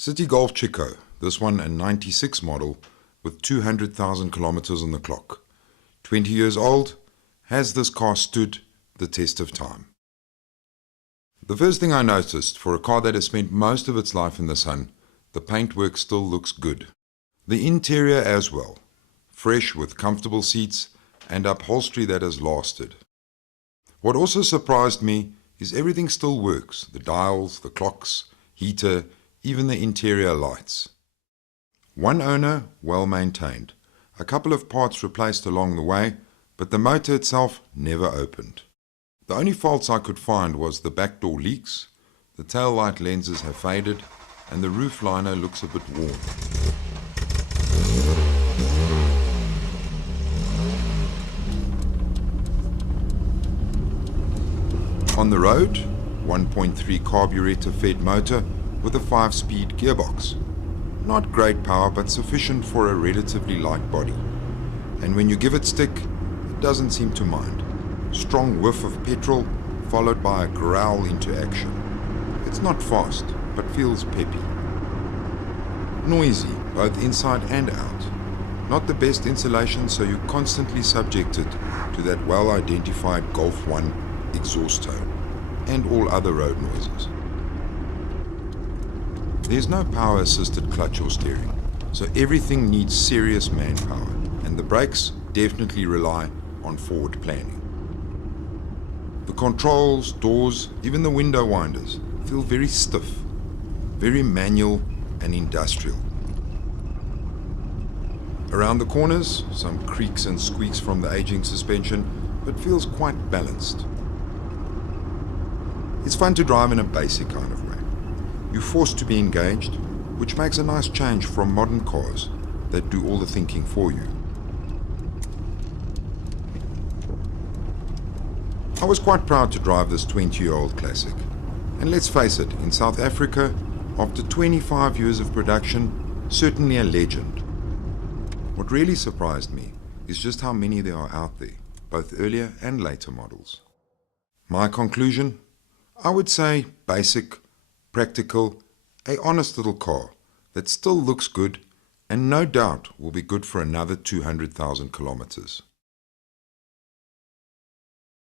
City Golf Chico, this one a 96 model with 200,000 kilometers on the clock. 20 years old, has this car stood the test of time? The first thing I noticed, for a car that has spent most of its life in the sun, the paintwork still looks good. The interior as well, fresh with comfortable seats and upholstery that has lasted. What also surprised me is everything still works, the dials, the clocks, heater, even the interior lights. One owner, well maintained. A couple of parts replaced along the way, but the motor itself never opened. The only faults I could find was the back door leaks, the taillight lenses have faded, and the roof liner looks a bit worn. On the road, 1.3 carburetor-fed motor with a 5-speed gearbox. Not great power, but sufficient for a relatively light body. And when you give it stick, it doesn't seem to mind. Strong whiff of petrol, followed by a growl into action. It's not fast, but feels peppy. Noisy, both inside and out. Not the best insulation, so you're constantly subjected to that well-identified Golf 1 exhaust tone, and all other road noises. There's no power-assisted clutch or steering, so everything needs serious manpower, and the brakes definitely rely on forward planning. The controls, doors, even the window winders feel very stiff, very manual and industrial. Around the corners, some creaks and squeaks from the aging suspension, but feels quite balanced. It's fun to drive in a basic kind of way. You're forced to be engaged, which makes a nice change from modern cars that do all the thinking for you. I was quite proud to drive this 20-year-old classic. And let's face it, in South Africa, after 25 years of production, certainly a legend. What really surprised me is just how many there are out there, both earlier and later models. My conclusion? I would say basic, practical, a honest little car that still looks good and no doubt will be good for another 200,000 kilometers.